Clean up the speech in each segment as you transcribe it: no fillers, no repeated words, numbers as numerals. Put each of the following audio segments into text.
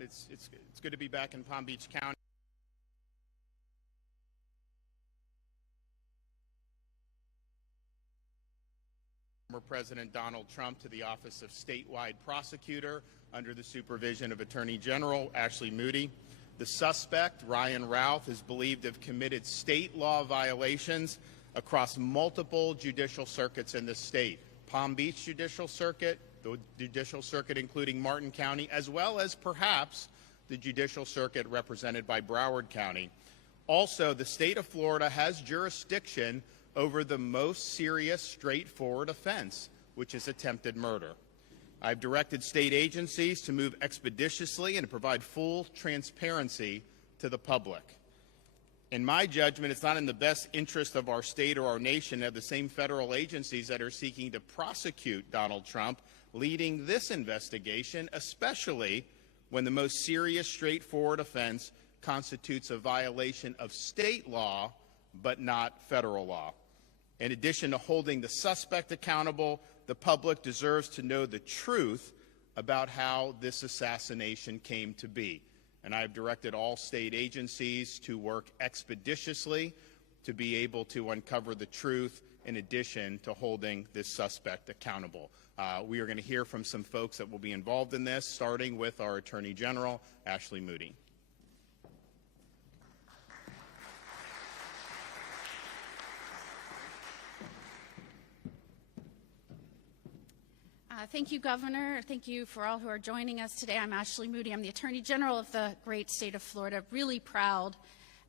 It's good to be back in Palm Beach County. Former President Donald Trump to the office of statewide prosecutor under the supervision of Attorney General Ashley Moody. The suspect, Ryan Ralph, is believed to have committed state law violations across multiple judicial circuits in the state. Palm Beach Judicial Circuit, the Judicial Circuit including Martin County, as well as perhaps the Judicial Circuit represented by Broward County. Also, the state of Florida has jurisdiction over the most serious, straightforward offense, which is attempted murder. I've directed state agencies to move expeditiously and to provide full transparency to the public. In my judgment, it's not in the best interest of our state or our nation to have the same federal agencies that are seeking to prosecute Donald Trump leading this investigation, especially when the most serious, straightforward offense constitutes a violation of state law, but not federal law. In addition to holding the suspect accountable, the public deserves to know the truth about how this assassination came to be. And I have directed all state agencies to work expeditiously to be able to uncover the truth in addition to holding this suspect accountable. We are going to hear from some folks that will be involved in this, starting with our Attorney General, Ashley Moody. Thank you, Governor. Thank you for all who are joining us today. I'm Ashley Moody. I'm the Attorney General of the great state of Florida. Really proud,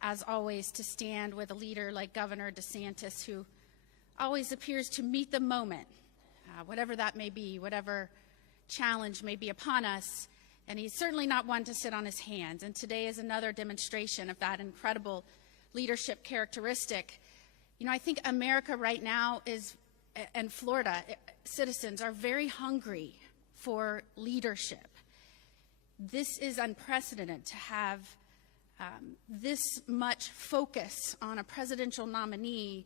as always, to stand with a leader like Governor DeSantis, who always appears to meet the moment, whatever that may be, whatever challenge may be upon us. And he's certainly not one to sit on his hands. And today is another demonstration of that incredible leadership characteristic. You know, I think America right now is, and Florida citizens are very hungry for leadership. This is unprecedented to have this much focus on a presidential nominee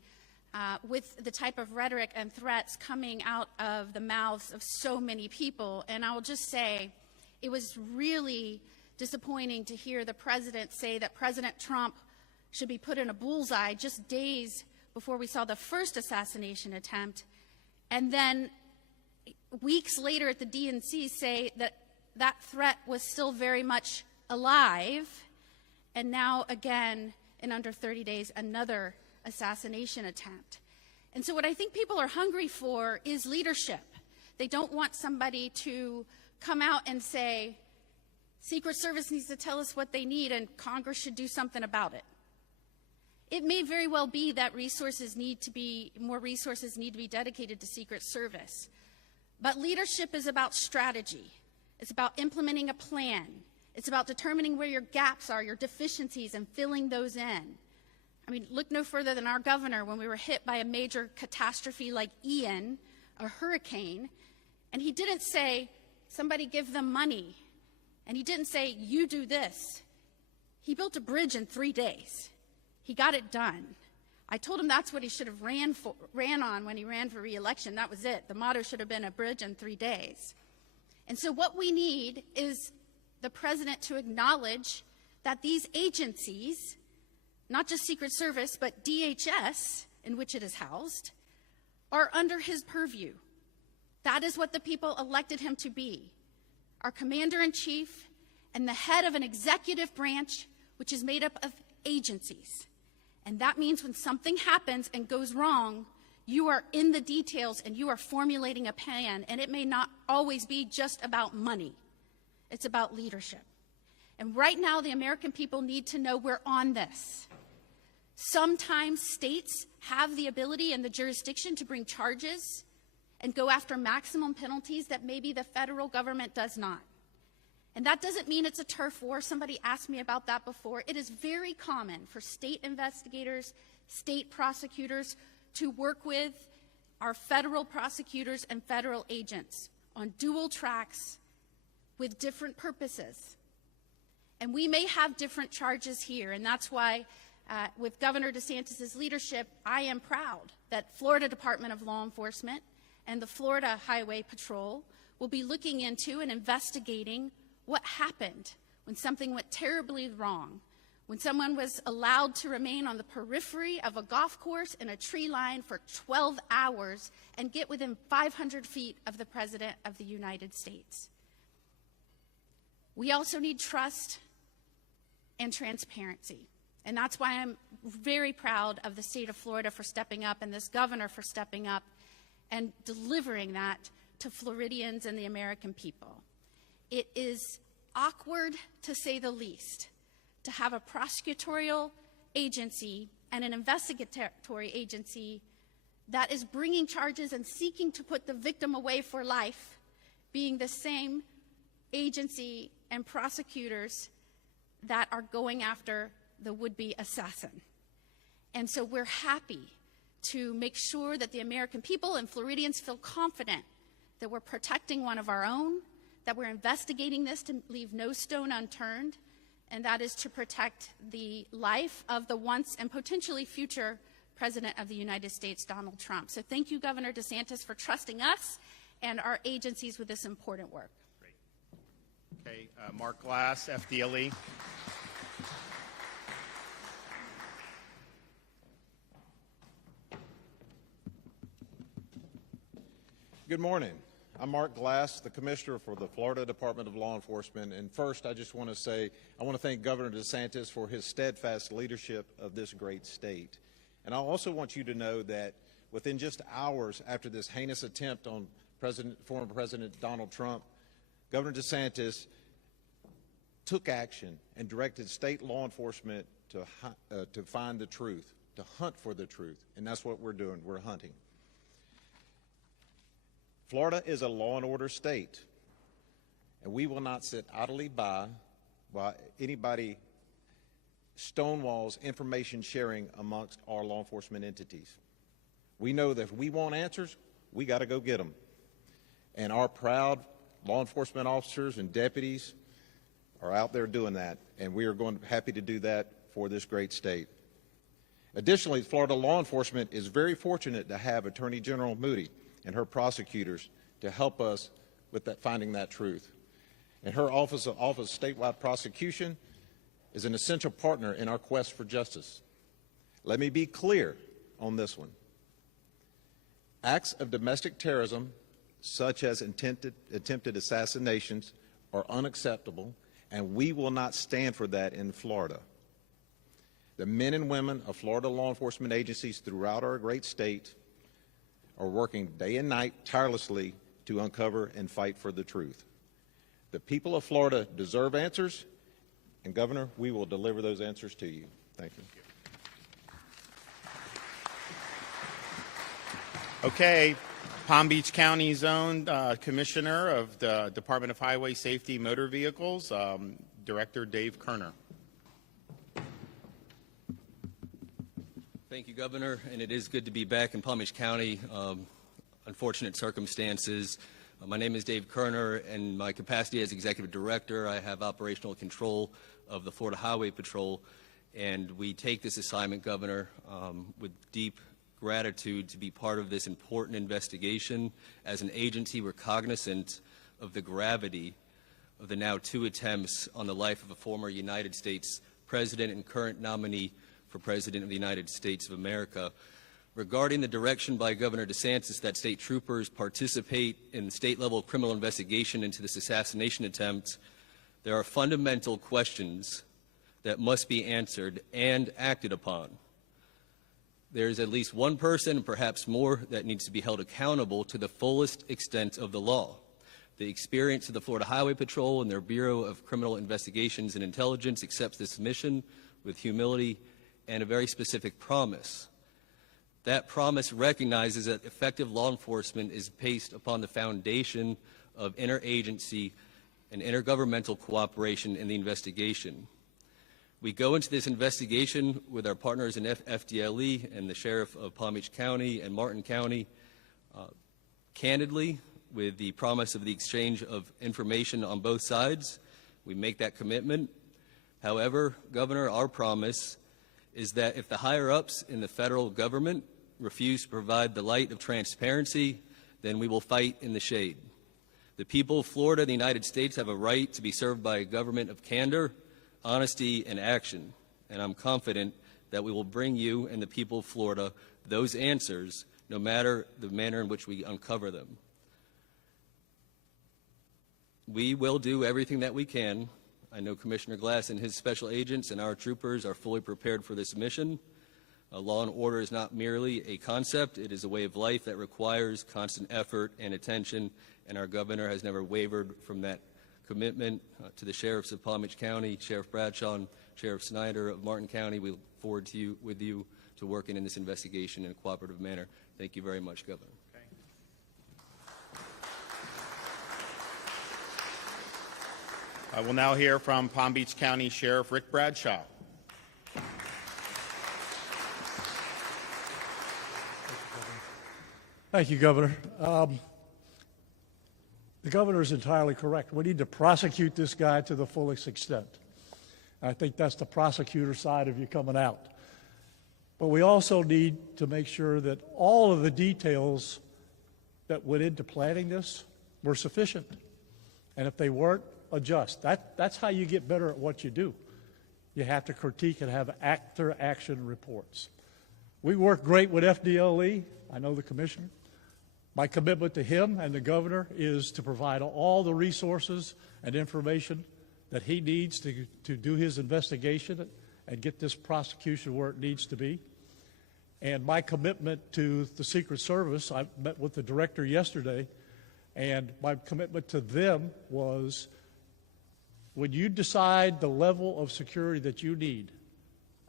with the type of rhetoric and threats coming out of the mouths of so many people. And I will just say, it was really disappointing to hear the president say that President Trump should be put in a bullseye just days before we saw the first assassination attempt, and then weeks later at the DNC say that that threat was still very much alive, and now again, in under 30 days, another assassination attempt. And so what I think people are hungry for is leadership. They don't want somebody to come out and say, Secret Service needs to tell us what they need and Congress should do something about it. It may very well be that more resources need to be dedicated to Secret Service. But leadership is about strategy. It's about implementing a plan. It's about determining where your gaps are, your deficiencies, and filling those in. I mean, look no further than our governor when we were hit by a major catastrophe like Ian, a hurricane, and he didn't say, somebody give them money. And he didn't say, you do this. He built a bridge in 3 days. He got it done. I told him that's what he should have ran on when he ran for re-election. That was it. The motto should have been a bridge in 3 days. And so what we need is the president to acknowledge that these agencies, not just Secret Service, but DHS, in which it is housed, are under his purview. That is what the people elected him to be. Our commander-in-chief and the head of an executive branch which is made up of agencies. And that means when something happens and goes wrong, you are in the details and you are formulating a plan, and it may not always be just about money. It's about leadership. And right now, the American people need to know we're on this. Sometimes states have the ability and the jurisdiction to bring charges and go after maximum penalties that maybe the federal government does not. And that doesn't mean it's a turf war. Somebody asked me about that before. It is very common for state investigators, state prosecutors to work with our federal prosecutors and federal agents on dual tracks with different purposes. And we may have different charges here, and that's why with Governor DeSantis' leadership, I am proud that Florida Department of Law Enforcement and the Florida Highway Patrol will be looking into and investigating what happened when something went terribly wrong, when someone was allowed to remain on the periphery of a golf course in a tree line for 12 hours and get within 500 feet of the President of the United States. We also need trust and transparency. And that's why I'm very proud of the state of Florida for stepping up and this governor for stepping up and delivering that to Floridians and the American people. It is awkward, to say the least, to have a prosecutorial agency and an investigatory agency that is bringing charges and seeking to put the victim away for life, being the same agency and prosecutors that are going after the would-be assassin. And so we're happy to make sure that the American people and Floridians feel confident that we're protecting one of our own, that we're investigating this to leave no stone unturned, and that is to protect the life of the once and potentially future President of the United States, Donald Trump. So thank you, Governor DeSantis, for trusting us and our agencies with this important work. Great. Okay, Mark Glass, FDLE. Good morning. I'm Mark Glass, the Commissioner for the Florida Department of Law Enforcement. And first, I just want to say, I want to thank Governor DeSantis for his steadfast leadership of this great state. And I also want you to know that within just hours after this heinous attempt on former President Donald Trump, Governor DeSantis took action and directed state law enforcement to find the truth, to hunt for the truth. And that's what we're doing. We're hunting. Florida is a law and order state, and we will not sit idly by while anybody stonewalls information sharing amongst our law enforcement entities. We know that if we want answers, we got to go get them. And our proud law enforcement officers and deputies are out there doing that, and we are happy to do that for this great state. Additionally, Florida law enforcement is very fortunate to have Attorney General Moody and her prosecutors to help us with finding that truth. And her Office of Statewide Prosecution is an essential partner in our quest for justice. Let me be clear on this one. Acts of domestic terrorism, such as attempted assassinations, are unacceptable, and we will not stand for that in Florida. The men and women of Florida law enforcement agencies throughout our great state are working day and night tirelessly to uncover and fight for the truth. The people of Florida deserve answers, and Governor, we will deliver those answers to you. Thank you. Okay, Palm Beach County's own Commissioner of the Department of Highway Safety Motor Vehicles, Director Dave Kerner. Thank you, Governor, and it is good to be back in Palm Beach County. Unfortunate circumstances. My name is Dave Kerner, and my capacity as Executive Director, I have operational control of the Florida Highway Patrol, and we take this assignment, Governor, with deep gratitude to be part of this important investigation. As an agency, we're cognizant of the gravity of the now 2 attempts on the life of a former United States President and current nominee for President of the United States of America. Regarding the direction by Governor DeSantis that state troopers participate in state-level criminal investigation into this assassination attempt, there are fundamental questions that must be answered and acted upon. There is at least one person, perhaps more, that needs to be held accountable to the fullest extent of the law. The experience of the Florida Highway Patrol and their Bureau of Criminal Investigations and Intelligence accepts this mission with humility and a very specific promise. That promise recognizes that effective law enforcement is based upon the foundation of interagency and intergovernmental cooperation in the investigation. We go into this investigation with our partners in FDLE and the Sheriff of Palm Beach County and Martin County, candidly, with the promise of the exchange of information on both sides. We make that commitment. However, Governor, our promise is that if the higher-ups in the federal government refuse to provide the light of transparency, then we will fight in the shade. The people of Florida and the United States have a right to be served by a government of candor, honesty, and action, and I'm confident that we will bring you and the people of Florida those answers, no matter the manner in which we uncover them. We will do everything that we can. I know Commissioner Glass and his special agents and our troopers are fully prepared for this mission. Law and order is not merely a concept, it is a way of life that requires constant effort and attention, and our governor has never wavered from that commitment. To the sheriffs of Palm Beach County, Sheriff Bradshaw and Sheriff Snyder of Martin County, we look forward to with you to working in this investigation in a cooperative manner. Thank you very much, Governor. I will now hear from Palm Beach County Sheriff Rick Bradshaw. Thank you, Governor. The governor is entirely correct. We need to prosecute this guy to the fullest extent. I think that's the prosecutor side of you coming out. But we also need to make sure that all of the details that went into planning this were sufficient. And if they weren't, adjust. That's how you get better at what you do. You have to critique and have after-action reports. We work great with FDLE. I know the commissioner. My commitment to him and the governor is to provide all the resources and information that he needs to do his investigation and get this prosecution where it needs to be. And my commitment to the Secret Service, I met with the director yesterday, and my commitment to them was, when you decide the level of security that you need,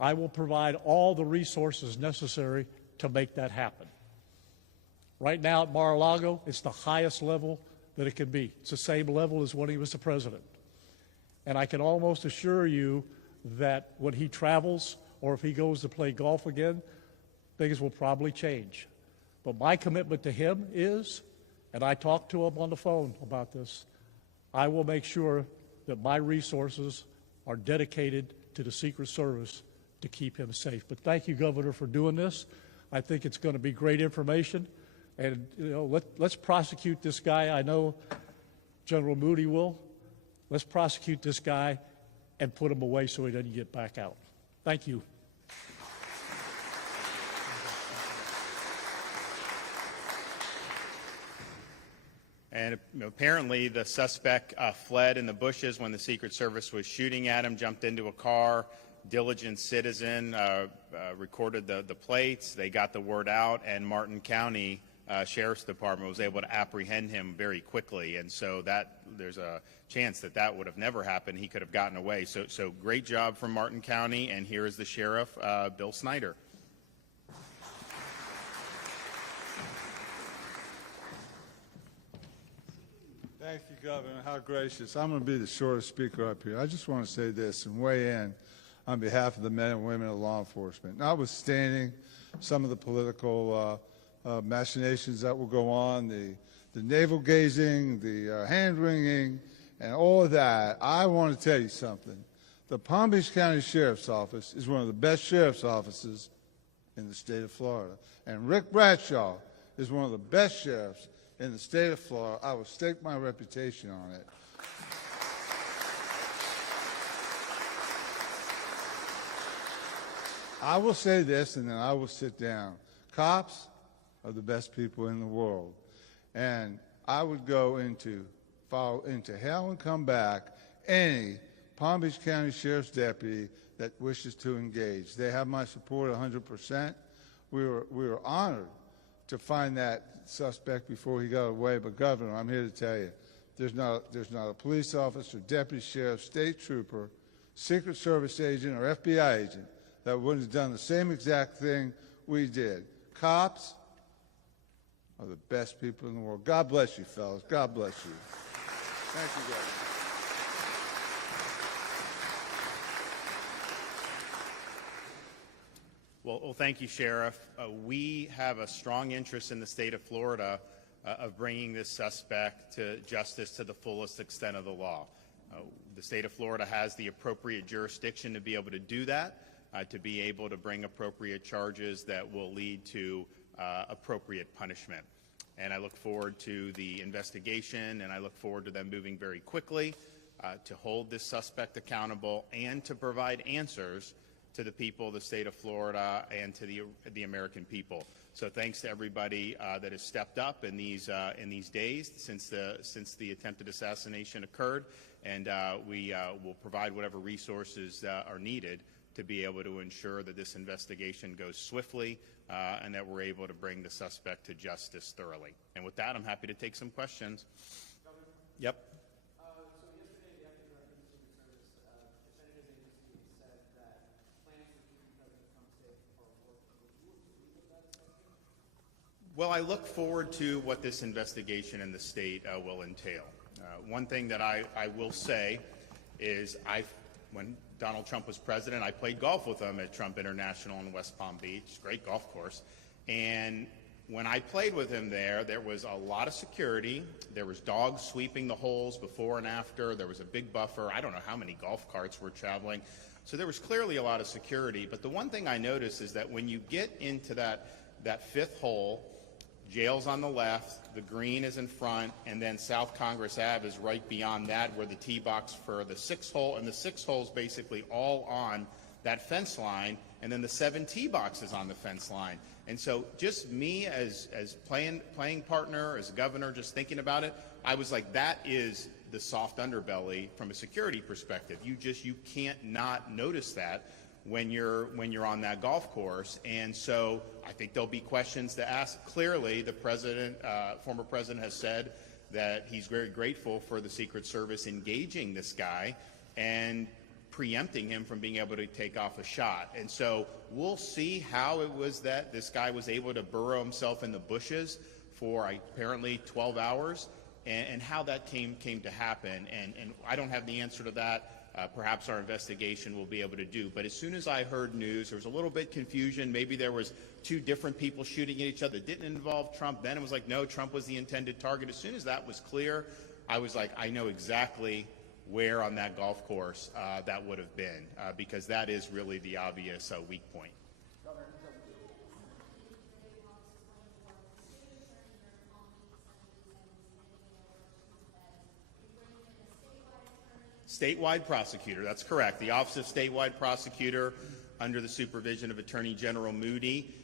I will provide all the resources necessary to make that happen. Right now at Mar-a-Lago, it's the highest level that it can be. It's the same level as when he was the president. And I can almost assure you that when he travels or if he goes to play golf again, things will probably change. But my commitment to him is, and I talked to him on the phone about this, I will make sure that my resources are dedicated to the Secret Service to keep him safe. But thank you, Governor, for doing this. I think it's going to be great information. And, you know, let's prosecute this guy. I know General Moody will. Let's prosecute this guy and put him away so he doesn't get back out. Thank you. And apparently the suspect fled in the bushes when the Secret Service was shooting at him, jumped into a car. Diligent citizen recorded the plates. They got the word out, and Martin County Sheriff's Department was able to apprehend him very quickly. And so that there's a chance that that would have never happened. He could have gotten away. So great job from Martin County. And here is the sheriff, Bill Snyder. Thank you, Governor. How gracious. I'm going to be the shortest speaker up here. I just want to say this and weigh in on behalf of the men and women of law enforcement. Notwithstanding some of the political machinations that will go on, the navel-gazing, the hand-wringing, and all of that, I want to tell you something. The Palm Beach County Sheriff's Office is one of the best sheriff's offices in the state of Florida. And Rick Bradshaw is one of the best sheriffs in the state of Florida. I will stake my reputation on it. I will say this and then I will sit down. Cops are the best people in the world. And I would go follow into hell and come back any Palm Beach County Sheriff's deputy that wishes to engage. They have my support 100%. We were honored to find that suspect before he got away. But Governor, I'm here to tell you, there's not a police officer, deputy sheriff, state trooper, Secret Service agent, or FBI agent that wouldn't have done the same exact thing we did. Cops are the best people in the world. God bless you, fellas. God bless you. Thank you, Governor. Well, thank you, Sheriff. We have a strong interest in the state of Florida of bringing this suspect to justice to the fullest extent of the law. The state of Florida has the appropriate jurisdiction to be able to do that, to be able to bring appropriate charges that will lead to appropriate punishment. And I look forward to the investigation, and I look forward to them moving very quickly to hold this suspect accountable and to provide answers to the people of the state of Florida and to the American people. So thanks to everybody that has stepped up in these days since the attempted assassination occurred, and we will provide whatever resources are needed to be able to ensure that this investigation goes swiftly and that we're able to bring the suspect to justice thoroughly. And with that, I'm happy to take some questions. Yep. Well, I look forward to what this investigation in the state will entail. One thing that I will say is when Donald Trump was president, I played golf with him at Trump International in West Palm Beach, great golf course. And when I played with him there was a lot of security. There was dogs sweeping the holes before and after. There was a big buffer. I don't know how many golf carts were traveling. So there was clearly a lot of security. But the one thing I noticed is that when you get into that fifth hole, jail's on the left, the green is in front, and then South Congress Ave is right beyond that where the tee box for the sixth hole, and the sixth hole is basically all on that fence line, and then the 7 tee boxes on the fence line. And so just me as playing partner, as governor, just thinking about it, I was like, that is the soft underbelly from a security perspective. You can't not notice that when you're on that golf course. And so I think there'll be questions to ask. Clearly, the former president has said that he's very grateful for the Secret Service engaging this guy and preempting him from being able to take off a shot. And so we'll see how it was that this guy was able to burrow himself in the bushes for apparently 12 hours and how that came to happen. And I don't have the answer to that. Perhaps our investigation will be able to do. But as soon as I heard news, there was a little bit confusion. Maybe there was 2 different people shooting at each other that didn't involve Trump. Then it was like, no, Trump was the intended target. As soon as that was clear, I was like, I know exactly where on that golf course that would have been, because that is really the obvious weak point. Statewide prosecutor, that's correct. The Office of Statewide Prosecutor under the supervision of Attorney General Moody.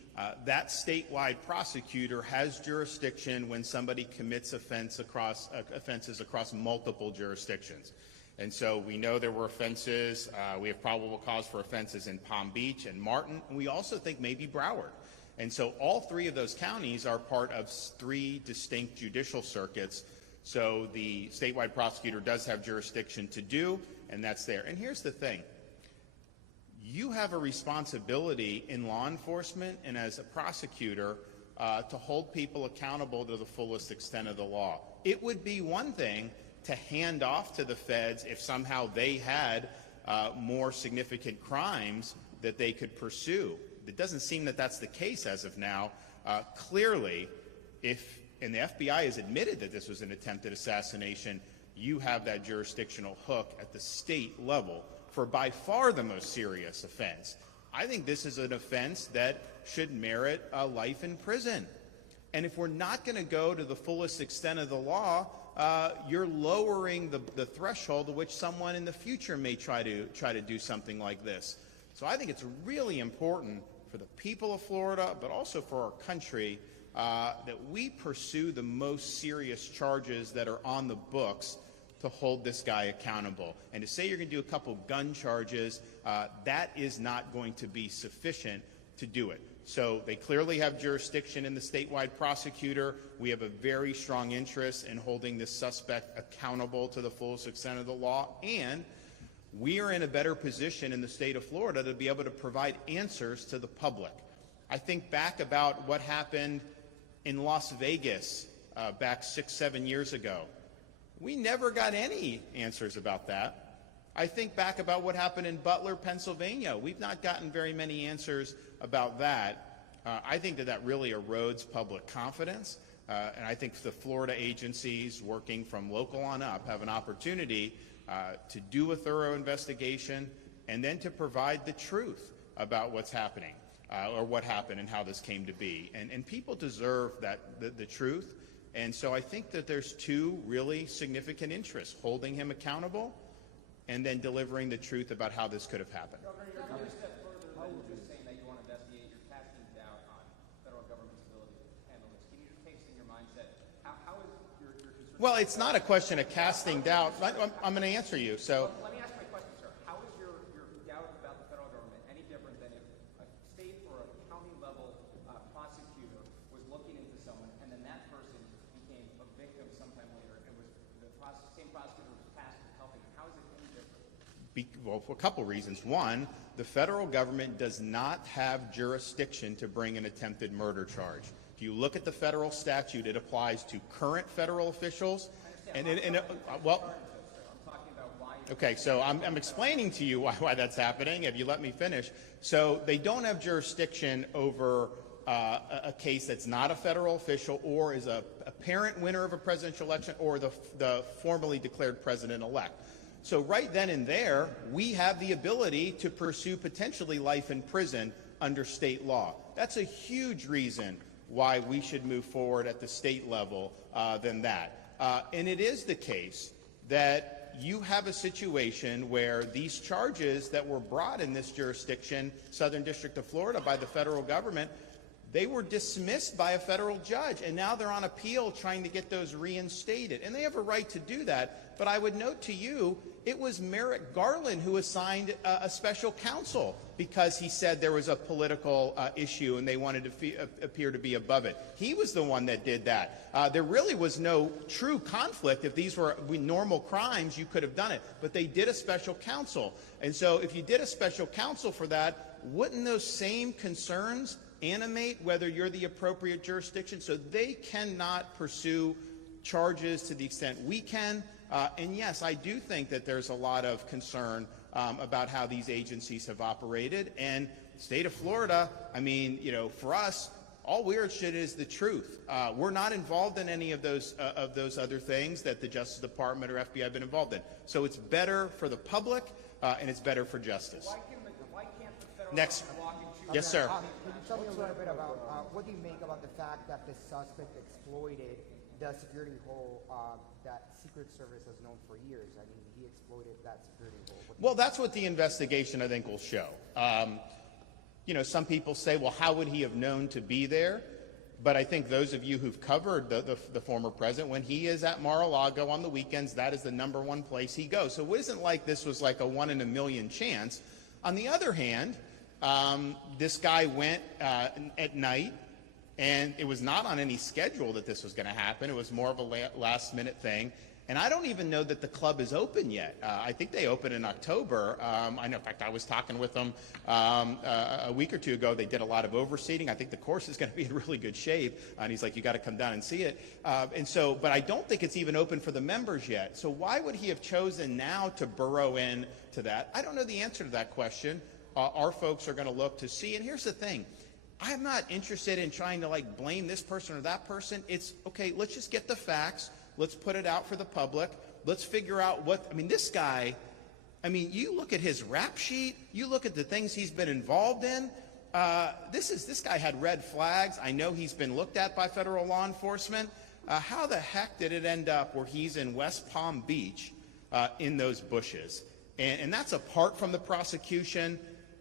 That statewide prosecutor has jurisdiction when somebody commits offenses across multiple jurisdictions. And so we know there were offenses. We have probable cause for offenses in Palm Beach and Martin, and we also think maybe Broward. And so all 3 of those counties are part of 3 distinct judicial circuits. So the statewide prosecutor does have jurisdiction to do, and that's there. And here's the thing. You have a responsibility in law enforcement and as a prosecutor to hold people accountable to the fullest extent of the law. It would be one thing to hand off to the feds if somehow they had more significant crimes that they could pursue. It doesn't seem that that's the case as of now. Clearly, and the FBI has admitted that this was an attempted assassination, you have that jurisdictional hook at the state level for by far the most serious offense. I think this is an offense that should merit a life in prison. And if we're not going to go to the fullest extent of the law, you're lowering the threshold to which someone in the future may try to do something like this. So I think it's really important for the people of Florida, but also for our country, that we pursue the most serious charges that are on the books to hold this guy accountable. And to say you're going to do a couple gun charges, that is not going to be sufficient to do it. So they clearly have jurisdiction in the statewide prosecutor. We have a very strong interest in holding this suspect accountable to the fullest extent of the law. And we are in a better position in the state of Florida to be able to provide answers to the public. I think back about what happened in Las Vegas back 6-7 years ago. We never got any answers about that. I think back about what happened in Butler, Pennsylvania. We've not gotten very many answers about that. I think that really erodes public confidence. And I think the Florida agencies working from local on up have an opportunity to do a thorough investigation and then to provide the truth about what's happening or what happened and how this came to be. And people deserve the truth. And so I think that there's two really significant interests: holding him accountable and then delivering the truth about how this could have happened. Governor, you're going a step further than just saying that you want to investigate. You're casting doubt on federal government's ability to handle this. Can you just take us in your mindset? How is your concern? Well, it's not a question of casting doubt. I'm going to answer you. So. Let me ask my question, sir. How is your doubt about the federal government any different than if a state or a county level prosecutor was looking into someone and then that person became a victim sometime later and was the same prosecutor was tasked with helping? How is it any different? Well, for a couple reasons. One, the federal government does not have jurisdiction to bring an attempted murder charge. If you look at the federal statute, it applies to current federal officials. Okay, so I'm explaining to you why that's happening, if you let me finish. So they don't have jurisdiction over a case that's not a federal official or is a apparent winner of a presidential election or the formally declared president-elect. So right then and there, we have the ability to pursue potentially life in prison under state law. That's a huge reason why we should move forward at the state level than that. And it is the case that you have a situation where these charges that were brought in this jurisdiction, Southern District of Florida, by the federal government, they were dismissed by a federal judge, and now they're on appeal trying to get those reinstated. And they have a right to do that. But I would note to you, it was Merrick Garland who assigned a special counsel because he said there was a political issue and they wanted to appear to be above it. He was the one that did that. There really was no true conflict. If these were normal crimes, you could have done it. But they did a special counsel. And so if you did a special counsel for that, wouldn't those same concerns animate whether you're the appropriate jurisdiction? So they cannot pursue charges to the extent we can. And yes, I do think that there's a lot of concern about how these agencies have operated. And the state of Florida, I mean, you know, for us, all we're interested in is the truth. We're not involved in any of those other things that the Justice Department or FBI have been involved in. So it's better for the public and it's better for justice. Why can't the federal Next. government walk into Yes, sir. Can you tell me a little bit about what do you make about the fact that the suspect exploited the security hole that Secret Service has known for years? I mean, he exploited that security hole. Well, that's what the investigation, I think, will show. You know, some people say, well, how would he have known to be there? But I think those of you who've covered the former president, when he is at Mar-a-Lago on the weekends, that is the #1 place he goes. So it isn't like this was like a 1 in a million chance. On the other hand, this guy went at night, and it was not on any schedule that this was going to happen. It was more of a last-minute thing. And I don't even know that the club is open yet. I think they open in October. I know, in fact, I was talking with them a week or two ago. They did a lot of overseating. I think the course is going to be in really good shape. And he's like, you got to come down and see it. But I don't think it's even open for the members yet. So why would he have chosen now to burrow in to that? I don't know the answer to that question. Our folks are going to look to see. And here's the thing. I'm not interested in trying to like blame this person or that person. It's okay. Let's just get the facts. Let's put it out for the public. Let's figure out what, I mean, this guy, I mean, you look at his rap sheet, you look at the things he's been involved in. This guy had red flags. I know he's been looked at by federal law enforcement. How the heck did it end up where he's in West Palm Beach in those bushes? And that's apart from the prosecution.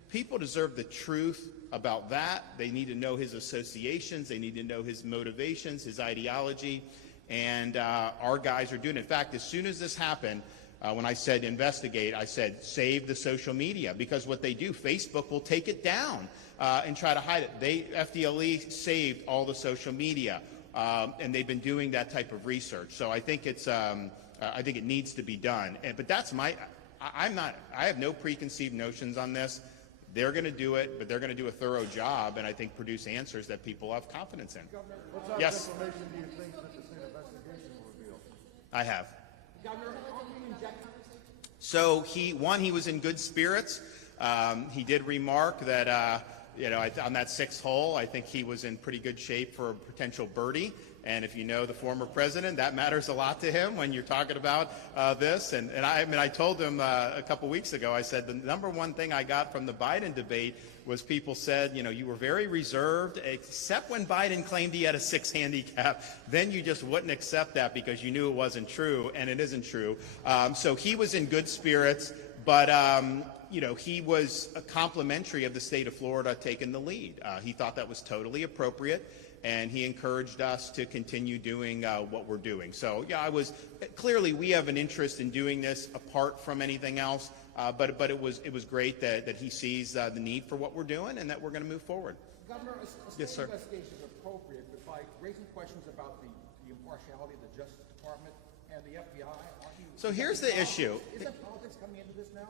People deserve the truth about that. They need to know his associations. They need to know his motivations, his ideology. And our guys are doing it. In fact, as soon as this happened, when I said investigate, I said save the social media, because what they do, Facebook will take it down and try to hide it. FDLE saved all the social media, and they've been doing that type of research. So I think it's I think it needs to be done. But that's I have no preconceived notions on this. They're going to do it, but they're going to do a thorough job, and I think produce answers that people have confidence in. Governor, what type Yes. of information do you think that this investigation will reveal? I have. Governor, how can you inject? So he was in good spirits. He did remark that, on that 6th hole, I think he was in pretty good shape for a potential birdie. And if you know the former president, that matters a lot to him when you're talking about this. And I told him a couple weeks ago, I said, the number one thing I got from the Biden debate was people said, you know, you were very reserved, except when Biden claimed he had a 6 handicap. Then you just wouldn't accept that because you knew it wasn't true, and it isn't true. So he was in good spirits, but you know, he was complimentary of the state of Florida taking the lead. He thought that was totally appropriate, and he encouraged us to continue doing what we're doing. So yeah, clearly we have an interest in doing this apart from anything else, but it was great that he sees the need for what we're doing and that we're going to move forward. Governor, a state Yes, sir. investigation is appropriate, but by raising questions about the impartiality of the Justice Department and the FBI, aren't you? So here's the issue. Isn't politics coming into this now?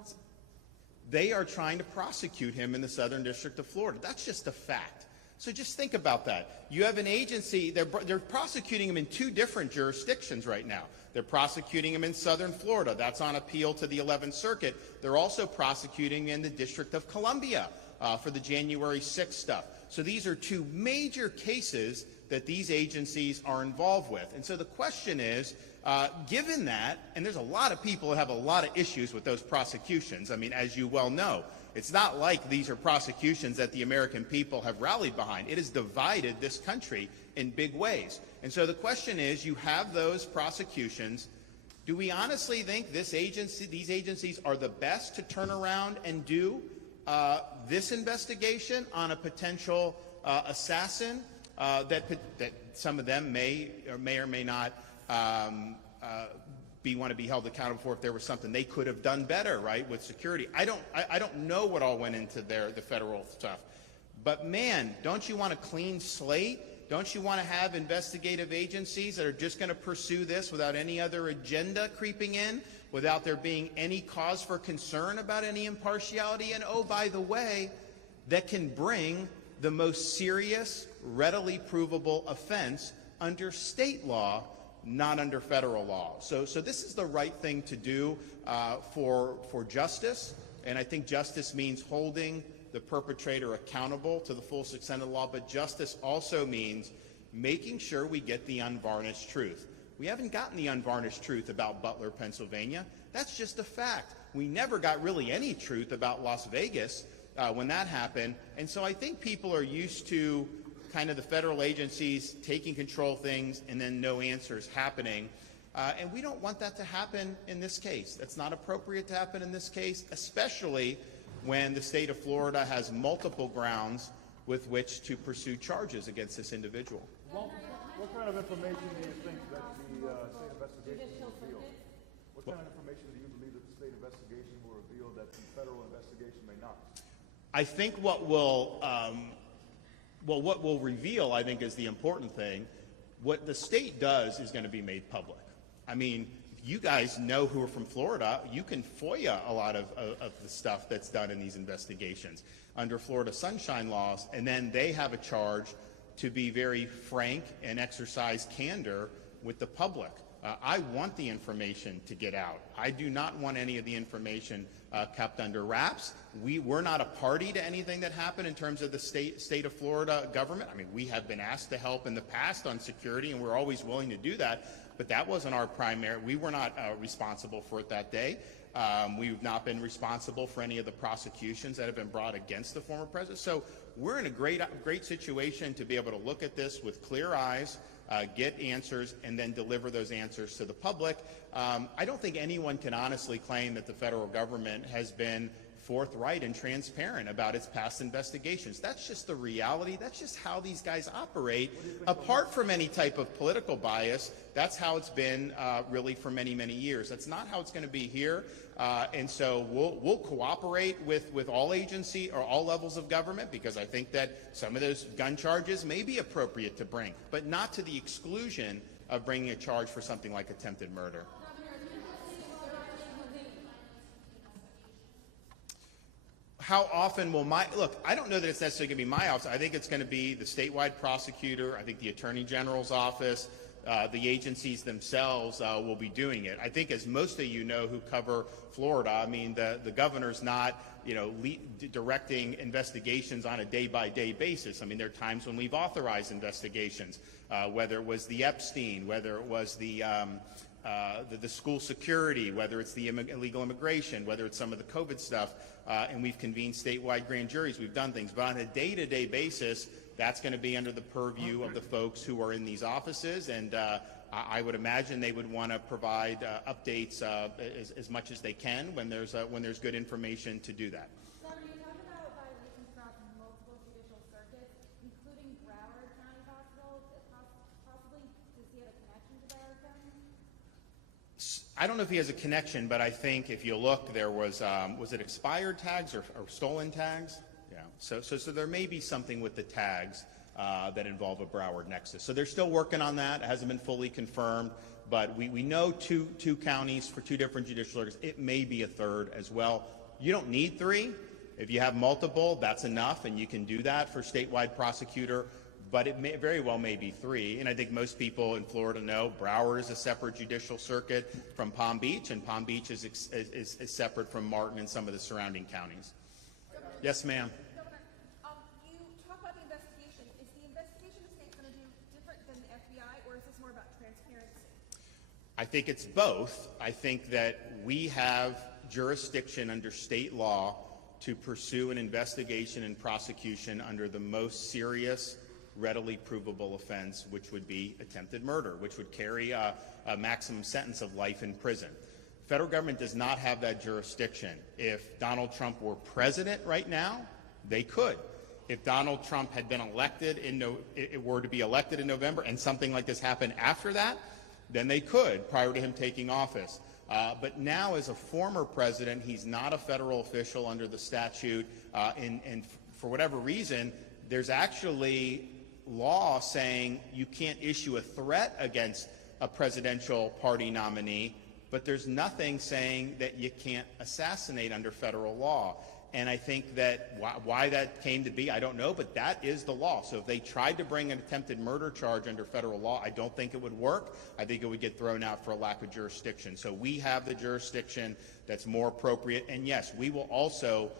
They are trying to prosecute him in the Southern District of Florida. That's just a fact. So just think about that. You have an agency, they're prosecuting him in 2 different jurisdictions right now. They're prosecuting him in Southern Florida. That's on appeal to the 11th Circuit. They're also prosecuting in the District of Columbia for the January 6th stuff. So these are 2 major cases that these agencies are involved with. And so the question is, given that, and there's a lot of people that have a lot of issues with those prosecutions, I mean, as you well know, it's not like these are prosecutions that the American people have rallied behind. It has divided this country in big ways. And so the question is, you have those prosecutions. Do we honestly think these agencies are the best to turn around and do this investigation on a potential assassin that some of them may or may not want to be held accountable for if there was something they could have done better, right, with security? I don't know what all went into the federal stuff. But man, don't you want a clean slate? Don't you want to have investigative agencies that are just going to pursue this without any other agenda creeping in, without there being any cause for concern about any impartiality? And oh, by the way, that can bring the most serious, readily provable offense under state law, not under federal law. So this is the right thing to do for justice, and I think justice means holding the perpetrator accountable to the full extent of the law, but justice also means making sure we get the unvarnished truth. We haven't gotten the unvarnished truth about Butler, Pennsylvania. That's just a fact. We never got really any truth about Las Vegas when that happened, and so I think people are used to kind of the federal agencies taking control of things and then no answers happening. And we don't want that to happen in this case. That's not appropriate to happen in this case, especially when the state of Florida has multiple grounds with which to pursue charges against this individual. What kind of information do you think that the state investigation will reveal? What kind of information do you believe that the state investigation will reveal that the federal investigation may not? I think what will reveal, I think, is the important thing. What the state does is going to be made public. I mean, you guys know who are from Florida. You can FOIA a lot of the stuff that's done in these investigations under Florida sunshine laws, and then they have a charge to be very frank and exercise candor with the public. I want the information to get out. I do not want any of the information kept under wraps. We're not a party to anything that happened in terms of the state of Florida government. I mean, we have been asked to help in the past on security, and we're always willing to do that. But that wasn't our primary. We were not responsible for it that day. We've not been responsible for any of the prosecutions that have been brought against the former president. So we're in a great situation to be able to look at this with clear eyes, get answers, and then deliver those answers to the public. I don't think anyone can honestly claim that the federal government has been forthright and transparent about its past investigations. That's just the reality. That's just how these guys operate. Apart from any type of political bias, that's how it's been really for many, many years. That's not how it's going to be here. And so we'll cooperate with all agency or all levels of government, because I think that some of those gun charges may be appropriate to bring, but not to the exclusion of bringing a charge for something like attempted murder. How often will look, I don't know that it's necessarily going to be my office. I think it's going to be the statewide prosecutor. I think the Attorney General's office, the agencies themselves will be doing it. I think, as most of you know who cover Florida, I mean, the governor's not, directing investigations on a day-by-day basis. I mean, there are times when we've authorized investigations, whether it was the Epstein, whether it was the school security, whether it's the illegal immigration, whether it's some of the COVID stuff, and we've convened statewide grand juries. We've done things, but on a day-to-day basis, that's going to be under the purview of the folks who are in these offices, and I would imagine they would want to provide updates as much as they can when there's good information to do that. Governor, you talked about violations across multiple judicial circuits, including Broward County Hospital. Possibly, does he have a connection to Broward County? I don't know if he has a connection, but I think if you look, there was it expired tags or stolen tags? Yeah. So there may be something with the tags that involve a Broward nexus. So they're still working on that. It hasn't been fully confirmed, but we know two counties for two different judicial circuits. It may be a third as well. You don't need three. If you have multiple, that's enough, and you can do that for statewide prosecutor. But it may very well may be three. And I think most people in Florida know Broward is a separate judicial circuit from Palm Beach, and Palm Beach is separate from Martin and some of the surrounding counties. Yes, ma'am. Governor, you talk about the investigation. Is the investigation the state's going to do different than the FBI, or is this more about transparency? I think it's both. I think that we have jurisdiction under state law to pursue an investigation and prosecution under the most serious, readily provable offense, which would be attempted murder, which would carry a maximum sentence of life in prison. The federal government does not have that jurisdiction. If Donald Trump were president right now, they could. If Donald Trump had been elected were to be elected in November and something like this happened after that, then they could, prior to him taking office. But now, as a former president, he's not a federal official under the statute, and for whatever reason, there's actually law saying you can't issue a threat against a presidential party nominee, but there's nothing saying that you can't assassinate under federal law. And I think that why that came to be, I don't know, but that is the law. So if they tried to bring an attempted murder charge under federal law, I don't think it would work. I think it would get thrown out for a lack of jurisdiction. So we have the jurisdiction that's more appropriate. And yes, we will also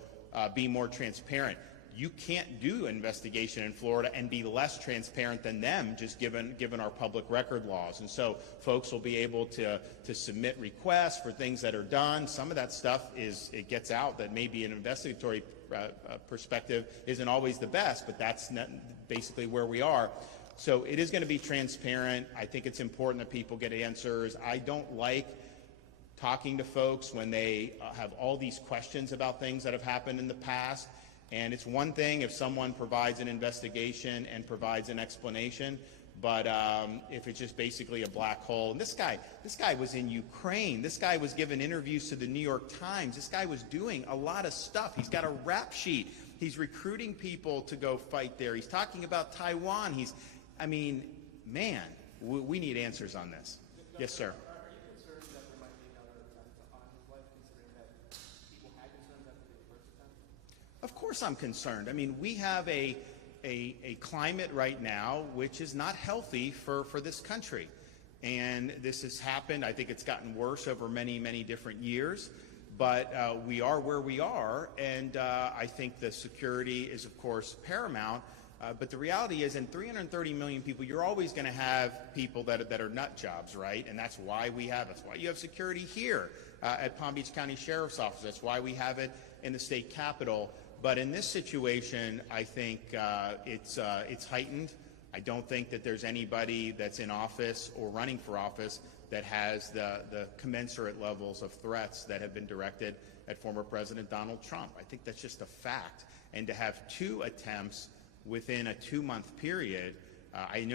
be more transparent. You can't do an investigation in Florida and be less transparent than them, just given our public record laws. And so folks will be able to submit requests for things that are done. Some of that stuff it gets out that maybe an investigatory perspective isn't always the best, but that's basically where we are. So it is going to be transparent. I think it's important that people get answers. I don't like talking to folks when they have all these questions about things that have happened in the past. And it's one thing if someone provides an investigation and provides an explanation, but if it's just basically a black hole. And this guy was in Ukraine. This guy was giving interviews to the New York Times. This guy was doing a lot of stuff. He's got a rap sheet. He's recruiting people to go fight there. He's talking about Taiwan. I mean, man, we need answers on this. Yes, sir. Of course I'm concerned. I mean, we have a climate right now which is not healthy for this country. And this has happened. I think it's gotten worse over many, many different years. But we are where we are. And I think the security is, of course, paramount. But the reality is, in 330 million people, you're always going to have people that are nut jobs, right? And that's why you have security here at Palm Beach County Sheriff's Office. That's why we have it in the state capitol. But in this situation, I think it's heightened. I don't think that there's anybody that's in office or running for office that has the commensurate levels of threats that have been directed at former President Donald Trump. I think that's just a fact. And to have two attempts within a 2-month period, I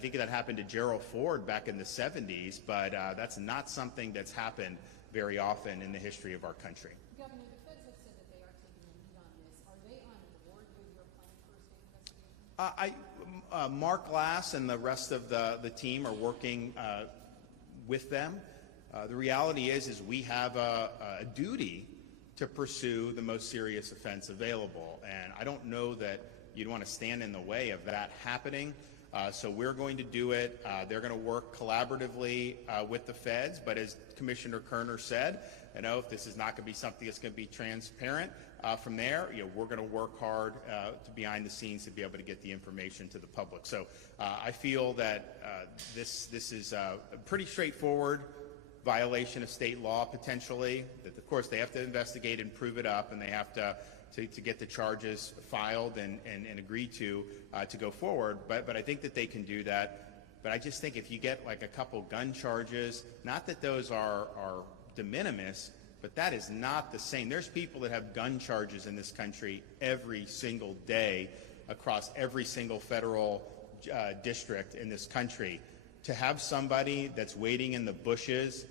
think that happened to Gerald Ford back in the 70s, but that's not something that's happened very often in the history of our country. Governor, the feds have said that they are taking the lead on this. Are they on board with your plan for a state investigation? Mark Glass and the rest of the team are working with them. The reality is we have a duty to pursue the most serious offense available, and I don't know that you'd want to stand in the way of that happening. So we're going to do it. They're going to work collaboratively with the feds. But as Commissioner Kerner said, if this is not going to be something that's going to be transparent from there, we're going to work hard to behind the scenes to be able to get the information to the public. So I feel that this is a pretty straightforward violation of state law potentially. That of course they have to investigate and prove it up, and they have to get the charges filed and agree to go forward. But I think that they can do that. But I just think if you get like a couple gun charges, not that those are de minimis, but that is not the same. There's people that have gun charges in this country every single day across every single federal district in this country. To have somebody that's waiting in the bushes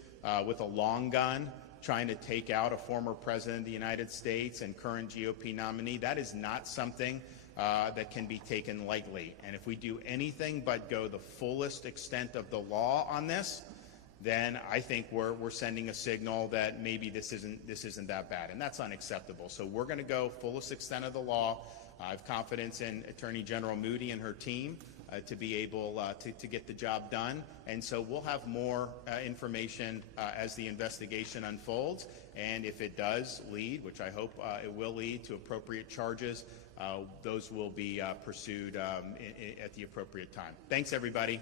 with a long gun trying to take out a former president of the United States and current GOP nominee, that is not something that can be taken lightly. And if we do anything but go the fullest extent of the law on this, then I think we're sending a signal that maybe this isn't that bad, and that's unacceptable. So we're going to go fullest extent of the law. I have confidence in Attorney General Moody and her team to be able to get the job done. And so we'll have more information as the investigation unfolds. And if it does lead, which I hope it will lead to appropriate charges, those will be pursued at the appropriate time. Thanks, everybody.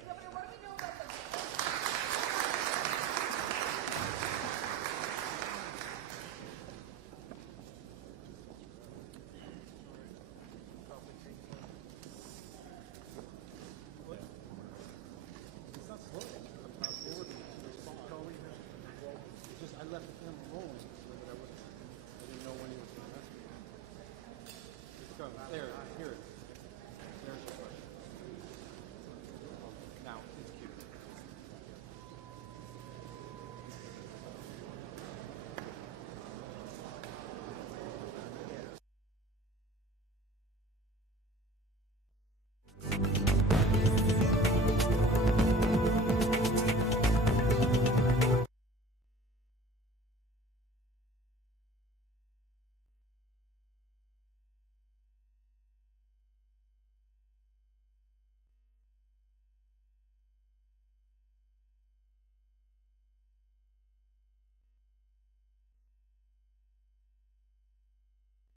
I left the camera rolling so that I didn't know when he was going to mess with me. It's coming. There, here it is.